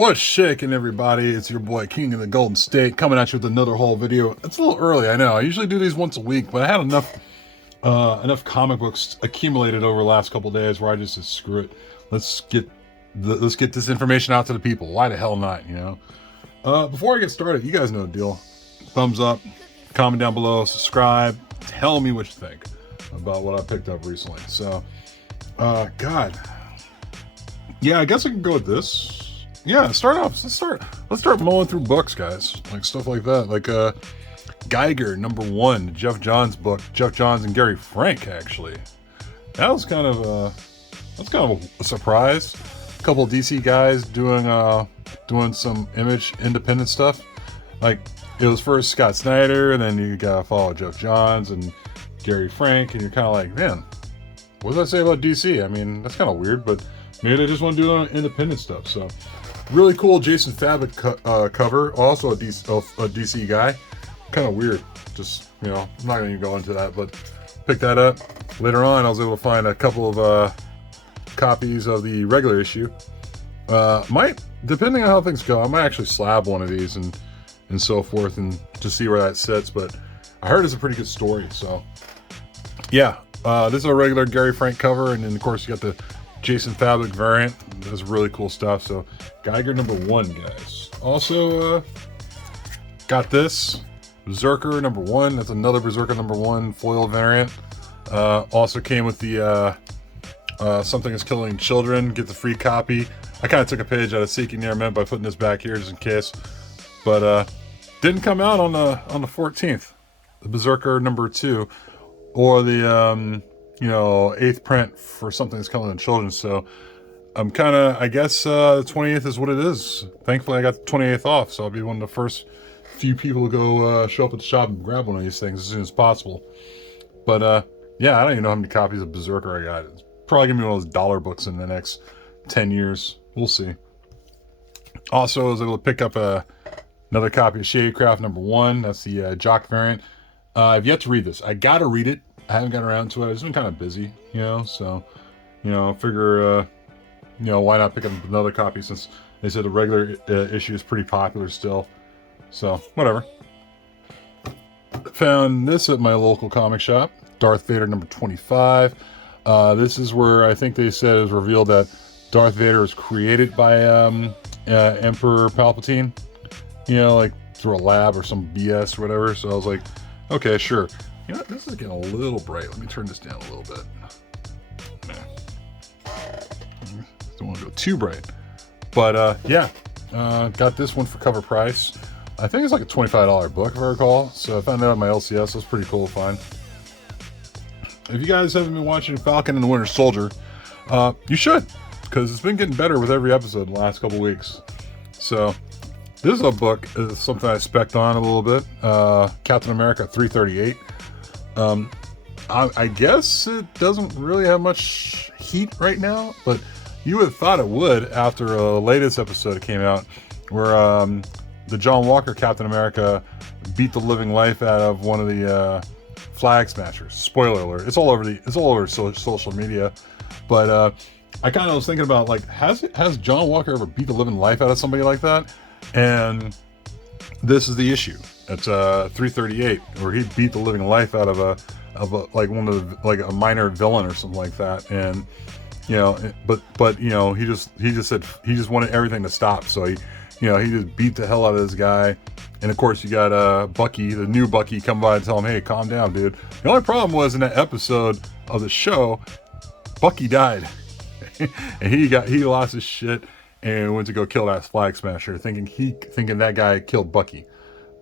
What's shaking, everybody? It's your boy King of the Golden State coming at you with another haul video. It's a little early, I know. I usually do these once a week, but I had enough comic books accumulated over the last couple days where I just said, screw it. Let's get this information out to the people. Why the hell not? You know. Before I get started, you guys know the deal. Thumbs up, comment down below, subscribe. Tell me what you think about what I picked up recently. So, God. Yeah, I guess I can go with this. Yeah, let's start mowing through books, guys. Like stuff like that. Like Geiger #1, Jeff Johns book. Jeff Johns and Gary Frank, actually. That was kind of a surprise. A couple of DC guys doing some Image independent stuff. Like it was first Scott Snyder, and then you gotta follow Jeff Johns and Gary Frank, and you're kind of like, man, what does that say about DC? I mean, that's kind of weird, but maybe they just want to do independent stuff. So really cool Jason Fabbitt cover, also a DC guy. Kind of weird. Just, you know, I'm not going to go into that, but picked that up. Later on, I was able to find a couple of copies of the regular issue. Depending on how things go, I might actually slab one of these and so forth and just see where that sits. But I heard it's a pretty good story. So, yeah, this is a regular Gary Frank cover, and then of course you got the Jason Fabbitt variant. That's really cool stuff. So Geiger #1, guys. Also got this Berserker #1. That's another Berserker #1 foil variant. Also came with the Something is Killing Children. Get the free copy. I kind of took a page out of Seeking Near Men by putting this back here just in case, but didn't come out on the 14th. The Berserker #2, or the 8th print for Something is Killing Children. So I'm kind of, I guess the 20th is what it is. Thankfully I got the 28th off, so I'll be one of the first few people to go show up at the shop and grab one of these things as soon as possible. But yeah, I don't even know how many copies of Berserker I got. It's probably gonna be one of those dollar books in the next 10 years. We'll see. Also, I was able to pick up another copy of Shadecraft #1. That's the Jock variant. I've yet to read this. I gotta read it. I haven't gotten around to it. I've just been kind of busy, so, I figure, why not pick up another copy since they said the regular issue is pretty popular still. So, whatever. Found this at my local comic shop, Darth Vader #25. This is where I think they said it was revealed that Darth Vader was created by Emperor Palpatine, like through a lab or some BS or whatever. So I was like, okay, sure. You know what? This is getting a little bright. Let me turn this down a little bit. Don't want to go too bright. But yeah, got this one for cover price. I think it's like a $25 book, if I recall. So I found that on my LCS. That's pretty cool to find. If you guys haven't been watching Falcon and the Winter Soldier, you should, because it's been getting better with every episode in the last couple weeks. So this is a book, is something I spec'd on a little bit. Captain America 338. I guess it doesn't really have much heat right now, but you would have thought it would after a latest episode that came out where the John Walker Captain America beat the living life out of one of the Flag Smashers. Spoiler alert! It's all over social media. But I kind of was thinking about, like, has John Walker ever beat the living life out of somebody like that? And this is the issue. It's 338, where he beat the living life out of a minor villain or something like that. And but he just said he just wanted everything to stop. So he just beat the hell out of this guy. And of course you got Bucky, the new Bucky, come by and tell him, hey, calm down, dude. The only problem was in that episode of the show, Bucky died. And he lost his shit and went to go kill that Flag Smasher, thinking that guy killed Bucky.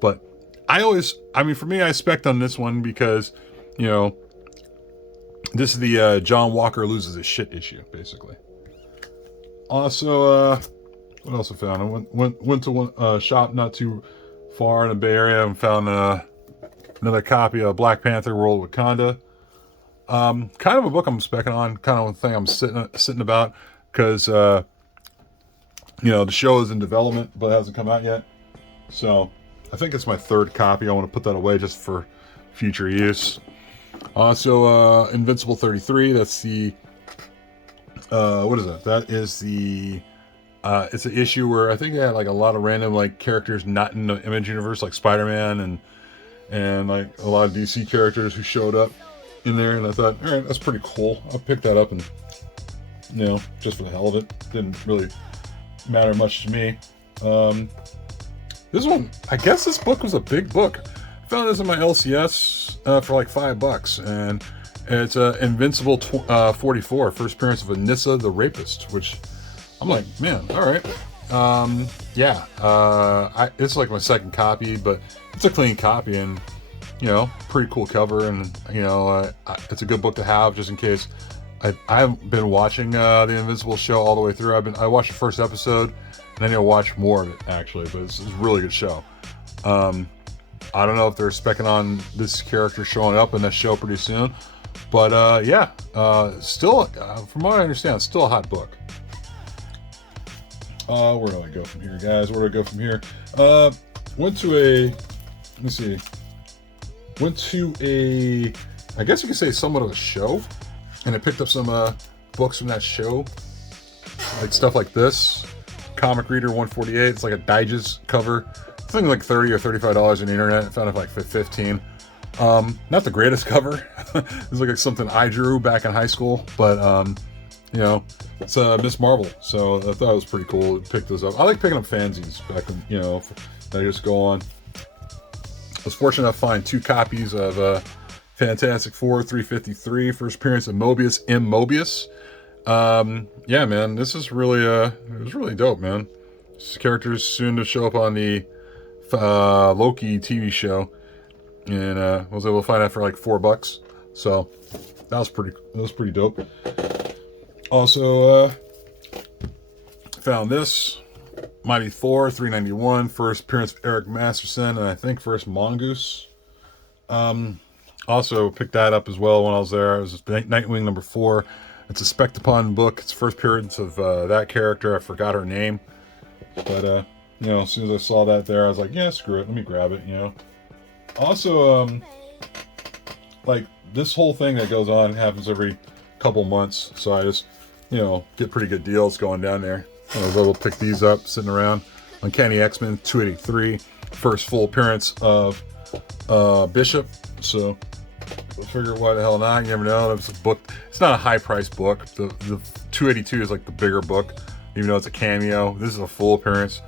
But for me, I spec'd on this one because, this is the John Walker loses his shit issue, basically. Also, what else I found? I went to one shop not too far in the Bay Area and found another copy of Black Panther World of Wakanda. Kind of a book I'm spec'ing on, kind of a thing I'm sitting about, because the show is in development but it hasn't come out yet. So I think it's my third copy. I want to put that away just for future use. Also, Invincible 33. That's the what is that? That is the It's an issue where I think they had like a lot of random like characters not in the Image universe, like Spider-Man and like a lot of DC characters who showed up in there, and I thought, all right, that's pretty cool. I'll pick that up, and just for the hell of it, didn't really matter much to me. This one, I guess this book was a big book. I found this in my LCS for like $5, and it's Invincible 44, first appearance of Anissa the Rapist, which I'm like, man, all right. It's like my second copy, but it's a clean copy, and pretty cool cover, and it's a good book to have just in case. I've been watching the Invincible show all the way through. I watched the first episode, and then I'll watch more of it actually, but it's a really good show. I don't know if they're specking on this character showing up in that show pretty soon, but still, from what I understand, it's still a hot book. Where do I go from here, guys? Where do I go from here? Went to I guess you could say somewhat of a show, and I picked up some books from that show, like stuff like this, Comic Reader 148. It's like a digest cover. It's like $30 or $35 on the internet. I found it for like $15. Not the greatest cover. It's like something I drew back in high school, but it's Miss Marvel, so I thought it was pretty cool to pick those up. I like picking up fanzines back when, that I just go on. I was fortunate enough to find 2 copies of Fantastic Four 353, first appearance of Mobius M. Mobius. Yeah, man, this is really, it was really dope, man. This character's soon to show up on the Loki TV show, and was able to find that for like $4. So that was pretty dope. Also, found this Mighty Thor 391, first appearance of Eric Masterson, and I think first Mongoose. Also picked that up as well when I was there. It was Nightwing number 4. It's a Spectapon book. It's first appearance of that character. I forgot her name, but as soon as I saw that there, I was like, yeah, screw it, let me grab it. Also, like this whole thing that goes on happens every couple months, so I just get pretty good deals going down there. I was able to pick these up sitting around. Uncanny X-Men 283, first full appearance of Bishop. So I figure why the hell not? You never know. It's a book. It's not a high price book. The 282 is like the bigger book, even though it's a cameo. This is a full appearance.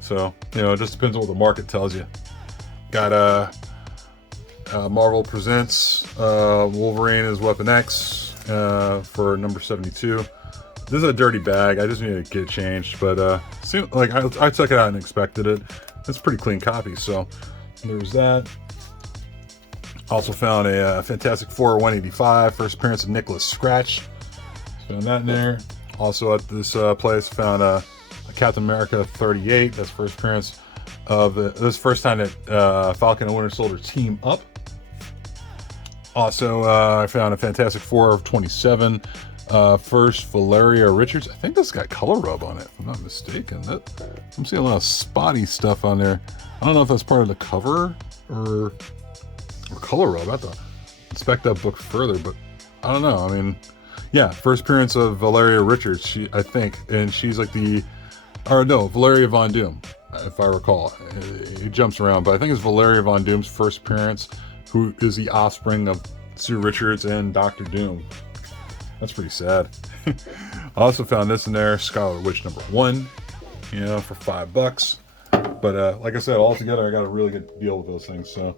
So it just depends on what the market tells you. Got Marvel Presents Wolverine as Weapon X for number 72. This is a dirty bag. I just need to get it changed, but seemed like I took it out and expected it. It's a pretty clean copy, so there's that. Also found a Fantastic Four 185, first appearance of Nicholas Scratch. Found that in there. Also at this place, found a Captain America 38. That's first appearance of this first time that Falcon and Winter Soldier team up. Also, I found a Fantastic Four of 27. First, Valeria Richards. I think this got color rub on it, if I'm not mistaken. I'm seeing a lot of spotty stuff on there. I don't know if that's part of the cover or color rub. I have to inspect that book further, but I don't know. I mean, yeah, first appearance of Valeria Richards, I think, and she's like Valeria Von Doom, if I recall. It jumps around, but I think it's Valeria Von Doom's first appearance, who is the offspring of Sue Richards and Dr. Doom. That's pretty sad. I also found this in there, Scarlet Witch number 1, for $5. But like I said, all together, I got a really good deal with those things. So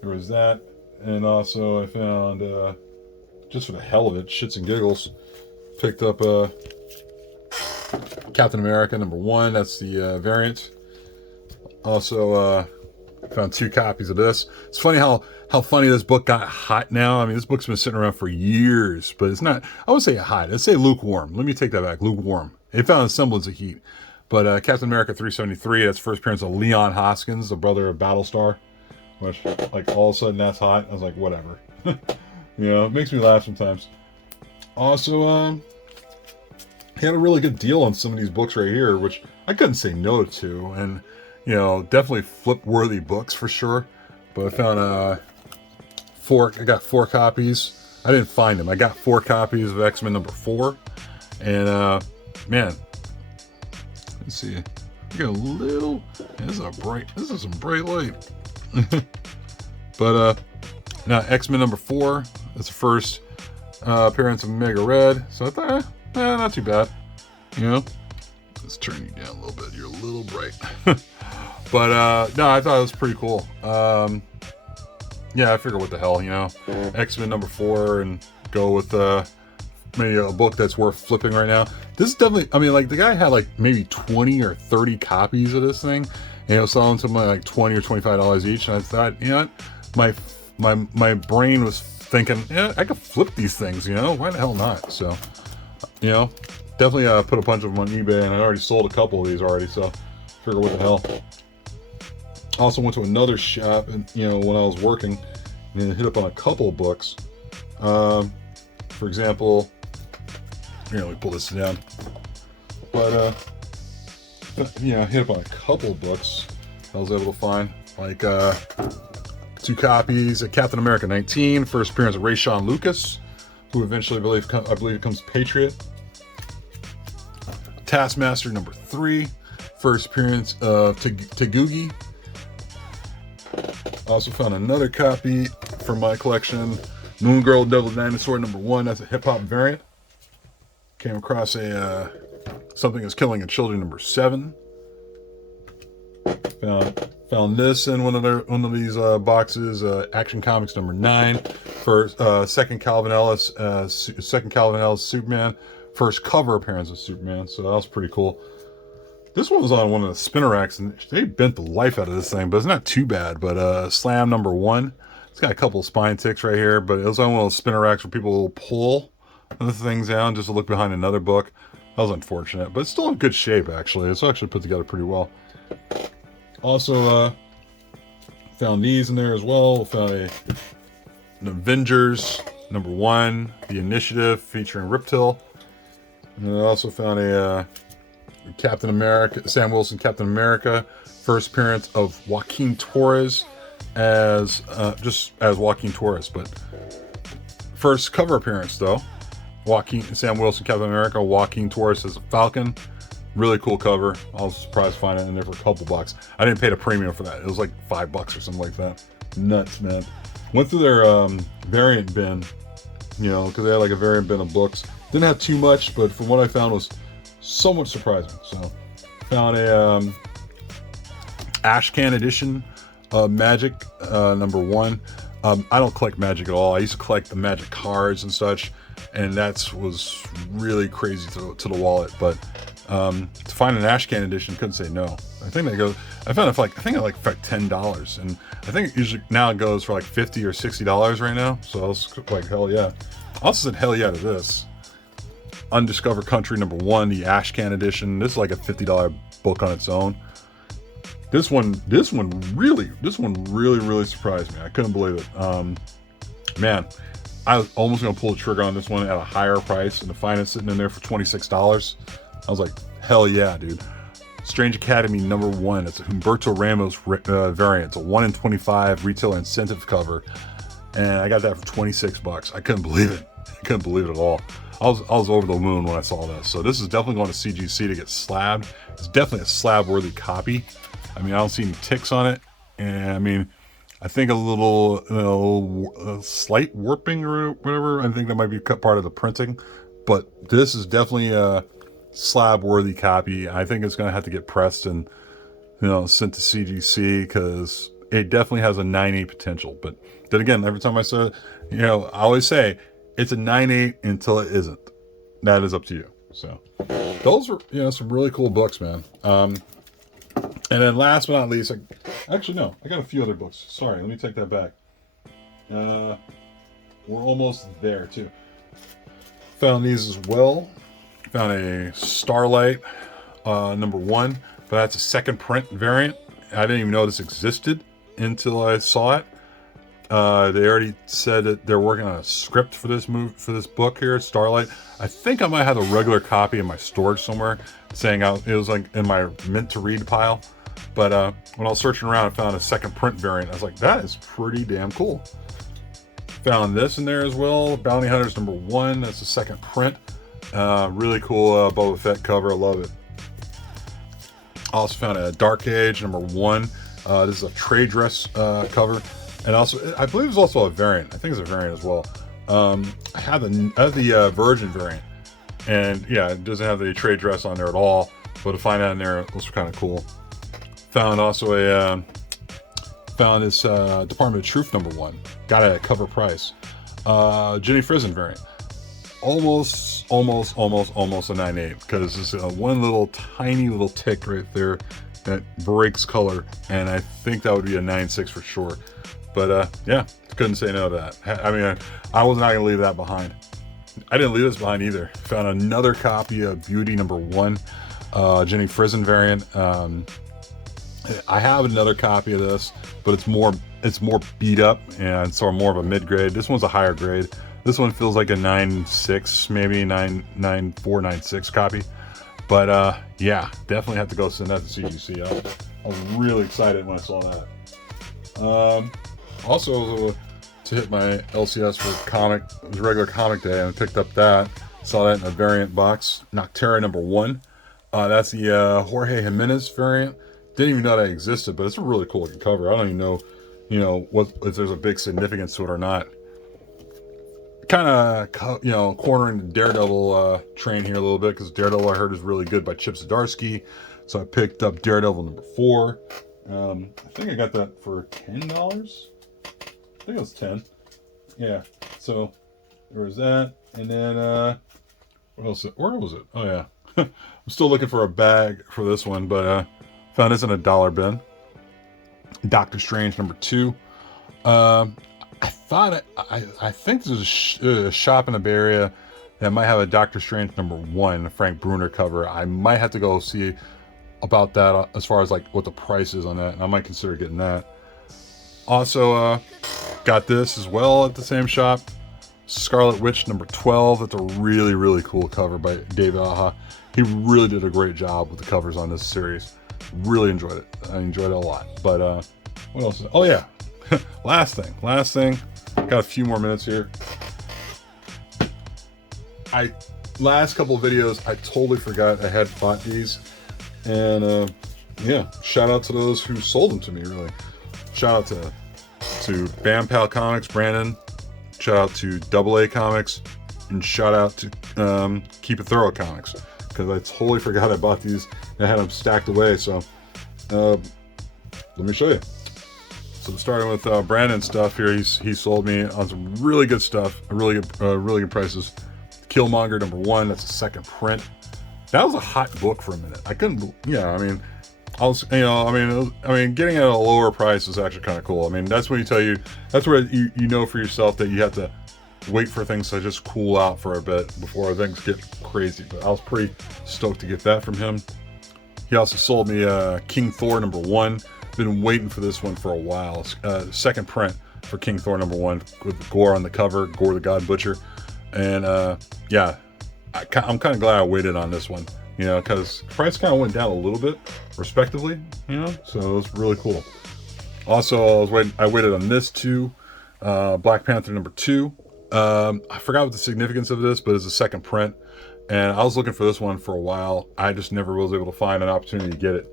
there was that. And also I found, just for the hell of it, shits and giggles, picked up Captain America number 1. That's the variant. Also found 2 copies of this. It's funny how funny this book got hot now. I mean, this book's been sitting around for years, but it's not, I wouldn't say hot. I'd say lukewarm. Let me take that back. Lukewarm. It found a semblance of heat. But Captain America 373, that's first appearance of Leon Hoskins, the brother of Battlestar, which, like, all of a sudden that's hot. I was like, whatever. It makes me laugh sometimes. Also, he had a really good deal on some of these books right here, which I couldn't say no to. And, definitely flip-worthy books for sure. But I found I got 4 copies. I didn't find them. I got 4 copies of X-Men number 4. And, man, Let's see. You got a little. This is some bright light. But now X-Men number 4. That's the first appearance of Omega Red. So I thought, not too bad. You know, let's turn you down a little bit. You're a little bright. But no, I thought it was pretty cool. Yeah, I figured what the hell, you know, X-Men number 4 and go with maybe a book that's worth flipping right now. This is definitely, I mean, like the guy had like maybe 20 or 30 copies of this thing, and he was selling something like $20 or $25 each. And I thought, you know what, my brain was thinking, yeah, I could flip these things, you know, why the hell not? So, you know, definitely put a bunch of them on eBay, and I already sold a couple of these already, so figure what the hell. Also went to another shop, and you know, when I was working, and hit up on a couple of books. For example, here, let me pull this down. But you know, hit up on a couple of books I was able to find, like 2 copies of Captain America 19, first appearance of Rayshawn Lucas, who eventually I believe becomes Patriot. Taskmaster number 3, first appearance of Tagugi. Also found another copy from my collection, Moon Girl Devil Dinosaur number 1. That's a hip-hop variant. Came across a Something Is Killing Its Children number 7. Found this in one of these boxes, Action Comics number 9, for second Calvin Ellis Superman, first cover appearance of Superman. So that was pretty cool. This one was on one of the spinner racks, and they bent the life out of this thing, but it's not too bad. But Slam number 1, it's got a couple of spine ticks right here, but it was on one of those spinner racks where people will pull the things down just to look behind another book. That was unfortunate, but it's still in good shape, actually. It's actually put together pretty well. Also, found these in there as well. Found an Avengers number 1, The Initiative, featuring Riptil. And I also found a Captain America, Sam Wilson Captain America, first appearance of Joaquin Torres as just as Joaquin Torres, but first cover appearance though. Sam Wilson Captain America, Joaquin Torres as a Falcon. Really cool cover. I was surprised to find it in there for a couple bucks. I didn't pay the premium for that. It was like $5 or something like that. Nuts, man. Went through their variant bin, you know, because they had like a variant bin of books. Didn't have too much, but from what I found was somewhat surprising. So found a Ashcan edition of Magic number 1. I don't collect Magic at all. I used to collect the Magic cards and such, and that was really crazy to the wallet. But to find an Ashcan edition, couldn't say no. I think I found it for like $10, and I think usually now it goes for like $50 or $60 right now. So I was like, hell yeah. I also said hell yeah to this. Undiscovered Country number 1, the Ashcan edition. This is like a $50 book on its own. This one really surprised me. I couldn't believe it. Man, I was almost gonna pull the trigger on this one at a higher price, and to find it sitting in there for $26, I was like, hell yeah, dude. Strange Academy number 1. It's a Humberto Ramos variant. It's a 1 in 25 retailer incentive cover, and I got that for $26. I couldn't believe it. I couldn't believe it at all. I was over the moon when I saw this. So this is definitely going to CGC to get slabbed. It's definitely a slab-worthy copy. I mean, I don't see any ticks on it, and I mean, I think a little slight warping or whatever. I think that might be part of the printing, but this is definitely a slab-worthy copy. I think it's going to have to get pressed and, you know, sent to CGC, because it definitely has a 9.8 potential. But then again, every time I say it, you know, I always say it's a 9.8 until it isn't. That is up to you. So those were, you know, some really cool books, man. And then last but not least, actually no, I got a few other books. Sorry, let me take that back. We're almost there too. Found these as well. Found a Starlight number 1, but that's a second print variant. I didn't even know this existed until I saw it. They already said that they're working on a script for this book here, Starlight. I think I might have a regular copy in my storage somewhere, saying it was like in my mint to read pile. But when I was searching around, I found a second print variant. I was like, that is pretty damn cool. Found this in there as well, Bounty Hunters number 1. That's the second print. Really cool Boba Fett cover. I love it. Also found a Dark Age #1. This is a trade dress cover, and also I believe it's also a variant. I think it's a variant as well. I have the Virgin variant, and yeah, it doesn't have the trade dress on there at all. But to find that in there was kind of cool. Found also found this Department of Truth #1. Got it at cover price. Ginny Frizen variant. Almost a 9/8, because it's one little tiny little tick right there that breaks color, and I think that would be a 9/6 for sure. But yeah, couldn't say no to that. I mean, I was not gonna leave that behind. I didn't leave this behind either. Found another copy of Beauty #1, Ginny Frizen variant. I have another copy of this, but it's more beat up, and so more of a mid grade. This one's a higher grade. This one feels like a 9/6, maybe 9/4, 9/6 copy. But yeah, definitely have to go send that to CGC. I was really excited when I saw that. Also, to hit my LCS for comic, it was regular comic day, and I picked up that. Saw that in a variant box. Noctera #1. That's the Jorge Jimenez variant. Didn't even know that existed, but it's a really cool looking cover. I don't even know, what, if there's a big significance to it or not. Kind of, cornering the Daredevil train here a little bit, because Daredevil I heard is really good by Chip Zdarsky. So I picked up Daredevil #4. I think I got that for $10. I think it was 10. Yeah. So there was that, and then what else? Where was it? Oh yeah. I'm still looking for a bag for this one, but found this in a dollar bin. Doctor Strange #2. I think there's a shop in the Bay Area that might have a Doctor Strange #1 Frank Bruner cover. I might have to go see about that as far as like what the price is on that, and I might consider getting that. Also got this as well at the same shop, Scarlet Witch #12. It's a really cool cover by David Aja. He really did a great job with the covers on this series. Really enjoyed it. I enjoyed it a lot. But what else? Oh yeah, last thing. Got a few more minutes here. Last couple of videos, I totally forgot I had bought these, and yeah, shout out to those who sold them to me. Really, shout out to Bam Pal Comics, Brandon. Shout out to AA Comics, and shout out to Keep It Thorough Comics, because I totally forgot I bought these and I had them stacked away. So let me show you. So starting with Brandon's stuff here, he sold me on some really good stuff, really good prices. Killmonger #1, that's the second print. That was a hot book for a minute. I couldn't, yeah, I mean, getting it at a lower price is actually kind of cool. I mean, that's when that's where you know for yourself that you have to wait for things to just cool out for a bit before things get crazy. But I was pretty stoked to get that from him. He also sold me King Thor #1. Been waiting for this one for a while. Second print for King Thor #1 with Gore on the cover, Gore the God Butcher. And yeah, I'm kind of glad I waited on this one, because price kind of went down a little bit, respectively, so it was really cool. Also, I waited on this too, Black Panther #2. I forgot what the significance of this, but it's a second print, and I was looking for this one for a while. I just never was able to find an opportunity to get it.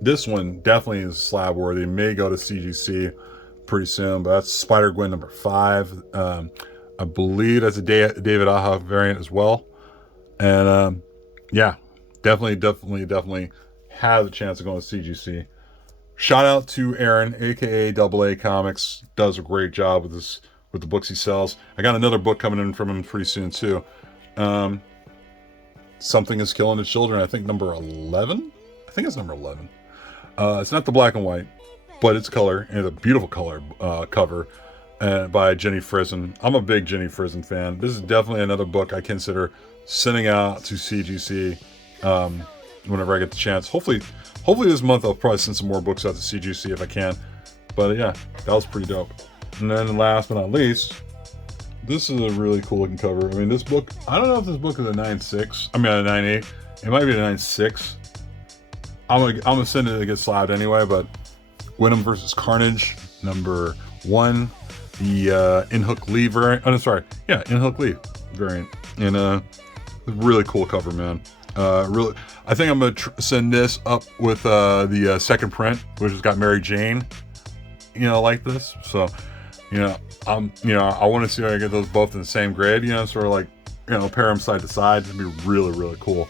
This one definitely is slab worthy. May go to CGC pretty soon, but that's Spider-Gwen #5. I believe that's a David Aja variant as well. And yeah, definitely have the chance of going to CGC. Shout out to Aaron, aka AA Comics, does a great job with the books he sells. I got another book coming in from him pretty soon too. Something is Killing the Children, I think #11. I think it's #11. It's not the black and white, but it's color, and it's a beautiful color cover by Ginny Frizen. I'm a big Ginny Frizen fan. This is definitely another book I consider sending out to CGC whenever I get the chance. Hopefully this month I'll probably send some more books out to CGC if I can. But yeah, that was pretty dope. And then last but not least, this is a really cool looking cover. I mean, this book, I don't know if this book is a 9/6. I mean, a 9/8. It might be a 9/6. I'm gonna send it to get slabbed anyway. But Venom vs. Carnage #1, the In-Hook Lee variant. Oh, no, sorry, yeah, In-Hook Lee variant, and really cool cover, man. Really, I think I'm gonna send this up with the second print, which has got Mary Jane, you know, like this. So, you know, I want to see how I get those both in the same grade, you know, sort of like, you know, pair them side to side. It'd be really, really cool.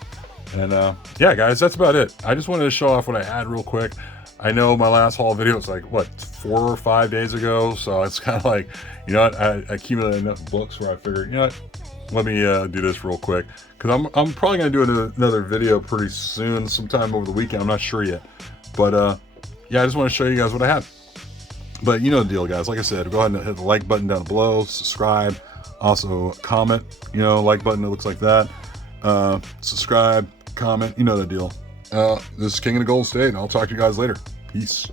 And yeah, guys, that's about it. I just wanted to show off what I had real quick. I know my last haul video was like, what, 4 or 5 days ago? So it's kind of like, you know what, I accumulated enough books where I figured, you know what, let me do this real quick. Because I'm probably going to do another video pretty soon, sometime over the weekend. I'm not sure yet. But yeah, I just want to show you guys what I had. But you know the deal, guys. Like I said, go ahead and hit the like button down below, subscribe, also comment, you know, like button that looks like that. Subscribe, comment, you know the deal. This is King of the Golden State, and I'll talk to you guys later. Peace.